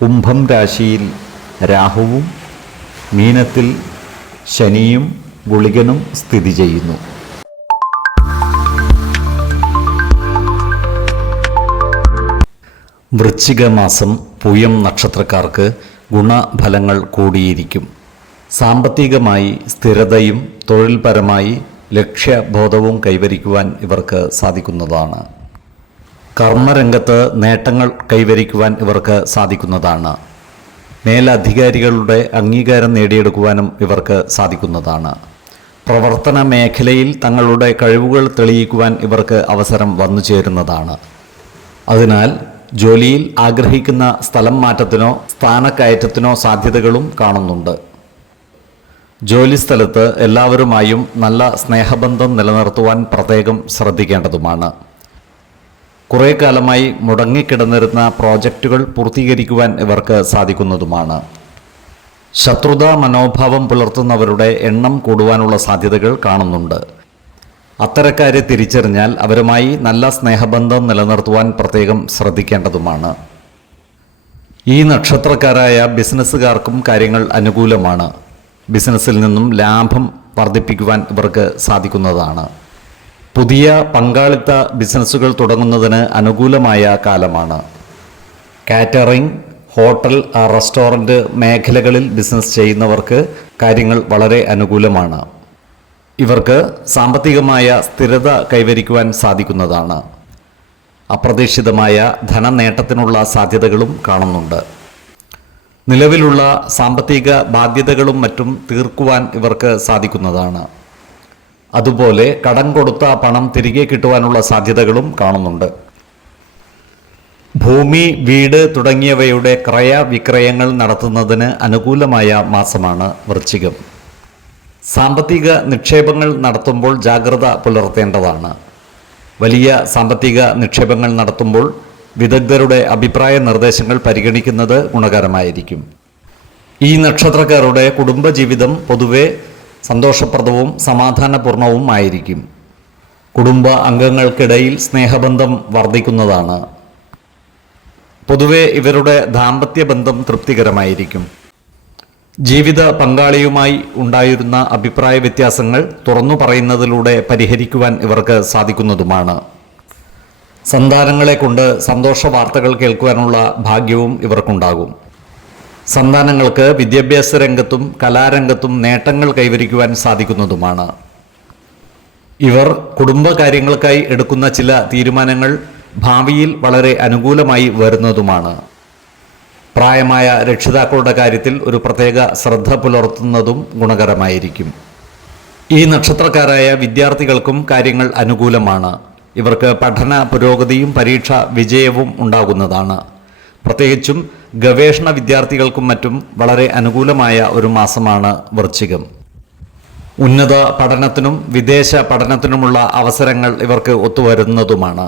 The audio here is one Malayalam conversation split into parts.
കുംഭം രാശിയിൽ രാഹുവും മീനത്തിൽ ശനിയും ഗുളികനും സ്ഥിതി ചെയ്യുന്നു. വൃശ്ചിക മാസം പൂയം നക്ഷത്രക്കാർക്ക് ഗുണഫലങ്ങൾ കൂടിയിരിക്കും. സാമ്പത്തികമായി സ്ഥിരതയും തൊഴിൽപരമായി ലക്ഷ്യബോധവും കൈവരിക്കുവാൻ ഇവർക്ക് സാധിക്കുന്നതാണ്. കർമ്മരംഗത്ത് നേട്ടങ്ങൾ കൈവരിക്കുവാൻ ഇവർക്ക് സാധിക്കുന്നതാണ്. മേലധികാരികളുടെ അംഗീകാരം നേടിയെടുക്കുവാനും ഇവർക്ക് സാധിക്കുന്നതാണ്. പ്രവർത്തന മേഖലയിൽ തങ്ങളുടെ കഴിവുകൾ തെളിയിക്കുവാൻ ഇവർക്ക് അവസരം വന്നു ചേരുന്നതാണ്. അതിനാൽ ജോലിയിൽ ആഗ്രഹിക്കുന്ന സ്ഥലം മാറ്റത്തിനോ സ്ഥാനക്കയറ്റത്തിനോ സാധ്യതകളും കാണുന്നുണ്ട്. ജോലിസ്ഥലത്ത് എല്ലാവരുമായും നല്ല സ്നേഹബന്ധം നിലനിർത്തുവാൻ പ്രത്യേകം ശ്രദ്ധിക്കേണ്ടതുമാണ്. കുറേ കാലമായി മുടങ്ങിക്കിടന്നിരുന്ന പ്രോജക്റ്റുകൾ പൂർത്തീകരിക്കുവാൻ ഇവർക്ക് സാധിക്കുന്നതുമാണ്. ശത്രുതാ മനോഭാവം പുലർത്തുന്നവരുടെ എണ്ണം കൂടുവാനുള്ള സാധ്യതകൾ കാണുന്നുണ്ട്. അത്തരക്കാരെ തിരിച്ചറിഞ്ഞാൽ അവരുമായി നല്ല സ്നേഹബന്ധം നിലനിർത്തുവാൻ പ്രത്യേകം ശ്രദ്ധിക്കേണ്ടതുമാണ്. ഈ നക്ഷത്രക്കാരായ ബിസിനസ്സുകാർക്കും കാര്യങ്ങൾ അനുകൂലമാണ്. ബിസിനസ്സിൽ നിന്നും ലാഭം വർദ്ധിപ്പിക്കുവാൻ ഇവർക്ക് സാധിക്കുന്നതാണ്. പുതിയ പങ്കാളിത്ത ബിസിനസ്സുകൾ തുടങ്ങുന്നതിന് അനുകൂലമായ കാലമാണ്. കാറ്ററിംഗ് ഹോട്ടൽ റെസ്റ്റോറന്റ് മേഖലകളിൽ ബിസിനസ് ചെയ്യുന്നവർക്ക് കാര്യങ്ങൾ വളരെ അനുകൂലമാണ്. ഇവർക്ക് സാമ്പത്തികമായ സ്ഥിരത കൈവരിക്കുവാൻ സാധിക്കുന്നതാണ്. അപ്രതീക്ഷിതമായ ധനനേട്ടത്തിനുള്ള സാധ്യതകളും കാണുന്നുണ്ട്. നിലവിലുള്ള സാമ്പത്തിക ബാധ്യതകളും മറ്റും തീർക്കുവാൻ ഇവർക്ക് സാധിക്കുന്നതാണ്. അതുപോലെ കടം കൊടുത്ത പണം തിരികെ കിട്ടുവാനുള്ള സാധ്യതകളും കാണുന്നുണ്ട്. ഭൂമി വീട് തുടങ്ങിയവയുടെ ക്രയ വിക്രയങ്ങൾ നടത്തുന്നതിന് അനുകൂലമായ മാസമാണ് വൃശ്ചികം. സാമ്പത്തിക നിക്ഷേപങ്ങൾ നടത്തുമ്പോൾ ജാഗ്രത പുലർത്തേണ്ടതാണ്. വലിയ സാമ്പത്തിക നിക്ഷേപങ്ങൾ നടത്തുമ്പോൾ വിദഗ്ധരുടെ അഭിപ്രായ നിർദ്ദേശങ്ങൾ പരിഗണിക്കുന്നത് ഗുണകരമായിരിക്കും. ഈ നക്ഷത്രക്കാരുടെ കുടുംബജീവിതം പൊതുവെ സന്തോഷപ്രദവും സമാധാനപൂർണവും ആയിരിക്കും കുടുംബ അംഗങ്ങൾക്കിടയിൽ സ്നേഹബന്ധം വർദ്ധിക്കുന്നതാണ് പൊതുവെ ഇവരുടെ ദാമ്പത്യ ബന്ധം തൃപ്തികരമായിരിക്കും. ജീവിത പങ്കാളിയുമായി ഉണ്ടായിരുന്ന അഭിപ്രായ വ്യത്യാസങ്ങൾ തുറന്നു പറയുന്നതിലൂടെ പരിഹരിക്കുവാൻ ഇവർക്ക് സാധിക്കുന്നതുമാണ്. സന്താനങ്ങളെ കൊണ്ട് സന്തോഷ വാർത്തകൾ കേൾക്കുവാനുള്ള ഭാഗ്യവും ഇവർക്കുണ്ടാകും. സന്താനങ്ങൾക്ക് വിദ്യാഭ്യാസ രംഗത്തും കലാരംഗത്തും നേട്ടങ്ങൾ കൈവരിക്കുവാൻ സാധിക്കുന്നതുമാണ്. ഇവർ കുടുംബകാര്യങ്ങൾക്കായി എടുക്കുന്ന ചില തീരുമാനങ്ങൾ ഭാവിയിൽ വളരെ അനുകൂലമായി വരുന്നതുമാണ്. പ്രായമായ രക്ഷിതാക്കളുടെ കാര്യത്തിൽ ഒരു പ്രത്യേക ശ്രദ്ധ പുലർത്തുന്നതും ഗുണകരമായിരിക്കും. ഈ നക്ഷത്രക്കാരായ വിദ്യാർത്ഥികൾക്കും കാര്യങ്ങൾ അനുകൂലമാണ്. ഇവർക്ക് പഠന പുരോഗതിയും പരീക്ഷ വിജയവും ഉണ്ടാകുന്നതാണ്. പ്രത്യേകിച്ചും ഗവേഷണ വിദ്യാർത്ഥികൾക്കും മറ്റും വളരെ അനുകൂലമായ ഒരു മാസമാണ് വൃശ്ചികം. ഉന്നത പഠനത്തിനും വിദേശ പഠനത്തിനുമുള്ള അവസരങ്ങൾ ഇവർക്ക് ഒത്തുവരുന്നതുമാണ്.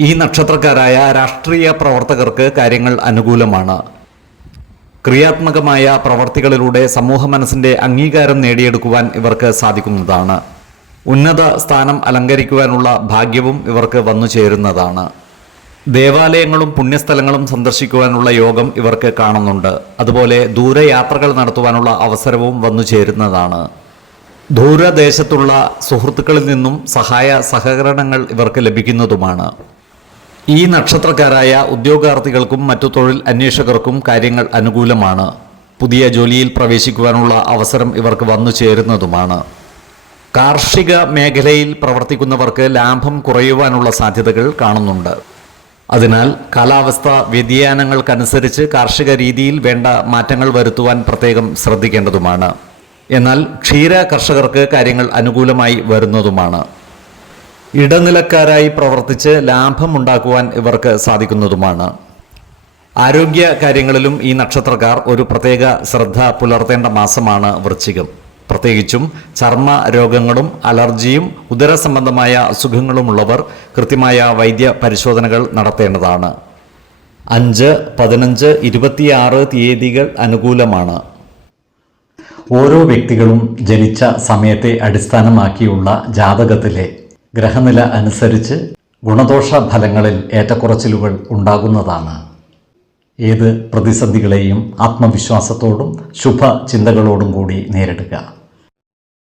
ഈ നക്ഷത്രക്കാരായ രാഷ്ട്രീയ പ്രവർത്തകർക്ക് കാര്യങ്ങൾ അനുകൂലമാണ്. ക്രിയാത്മകമായ പ്രവർത്തികളിലൂടെ സമൂഹ മനസ്സിന്റെ അംഗീകാരം നേടിയെടുക്കുവാൻ ഇവർക്ക് സാധിക്കുന്നതാണ്. ഉന്നത സ്ഥാനം അലങ്കരിക്കുവാനുള്ള ഭാഗ്യവും ഇവർക്ക് വന്നു ചേരുന്നതാണ് ദേവാലയങ്ങളും പുണ്യസ്ഥലങ്ങളും സന്ദർശിക്കുവാനുള്ള യോഗം ഇവർക്ക് കാണുന്നുണ്ട്. അതുപോലെ ദൂരയാത്രകൾ നടത്തുവാനുള്ള അവസരവും വന്നു ചേരുന്നതാണ്. ദൂരദേശത്തുള്ള സുഹൃത്തുക്കളിൽ നിന്നും സഹായ സഹകരണങ്ങൾ ഇവർക്ക് ലഭിക്കുന്നതുമാണ്. ഈ നക്ഷത്രക്കാരായ ഉദ്യോഗാർത്ഥികൾക്കും മറ്റു തൊഴിൽ അന്വേഷകർക്കും കാര്യങ്ങൾ അനുകൂലമാണ്. പുതിയ ജോലിയിൽ പ്രവേശിക്കുവാനുള്ള അവസരം ഇവർക്ക് വന്നു ചേരുന്നതുമാണ്. കാർഷിക മേഖലയിൽ പ്രവർത്തിക്കുന്നവർക്ക് ലാഭം കുറയുവാനുള്ള സാധ്യതകൾ കാണുന്നുണ്ട്. അതിനാൽ കാലാവസ്ഥ വ്യതിയാനങ്ങൾക്കനുസരിച്ച് കാർഷിക രീതിയിൽ വേണ്ട മാറ്റങ്ങൾ വരുത്തുവാൻ പ്രത്യേകം ശ്രദ്ധിക്കേണ്ടതുമാണ്. എന്നാൽ ക്ഷീര കർഷകർക്ക് കാര്യങ്ങൾ അനുകൂലമായി വരുന്നതുമാണ്. ഇടനിലക്കാരായി പ്രവർത്തിച്ച് ലാഭമുണ്ടാക്കുവാൻ ഇവർക്ക് സാധിക്കുന്നതുമാണ്. ആരോഗ്യ കാര്യങ്ങളിലും ഈ നക്ഷത്രക്കാർ ഒരു പ്രത്യേക ശ്രദ്ധ പുലർത്തേണ്ട മാസമാണ് വൃശ്ചികം. പ്രത്യേകിച്ചും ചർമ്മ രോഗങ്ങളും അലർജിയും ഉദര സംബന്ധമായ അസുഖങ്ങളുമുള്ളവർ കൃത്യമായ വൈദ്യ പരിശോധനകൾ നടത്തേണ്ടതാണ്. അഞ്ച് പതിനഞ്ച് ഇരുപത്തിയാറ് തീയതികൾ അനുകൂലമാണ്. ഓരോ വ്യക്തികളും ജനിച്ച സമയത്തെ അടിസ്ഥാനമാക്കിയുള്ള ജാതകത്തിലെ ഗ്രഹനില അനുസരിച്ച് ഗുണദോഷ ഫലങ്ങളിൽ ഏറ്റക്കുറച്ചിലുകൾ ഉണ്ടാകുന്നതാണ്. ഏത് പ്രതിസന്ധികളെയും ആത്മവിശ്വാസത്തോടും ശുഭ ചിന്തകളോടും കൂടി നേരിടുക.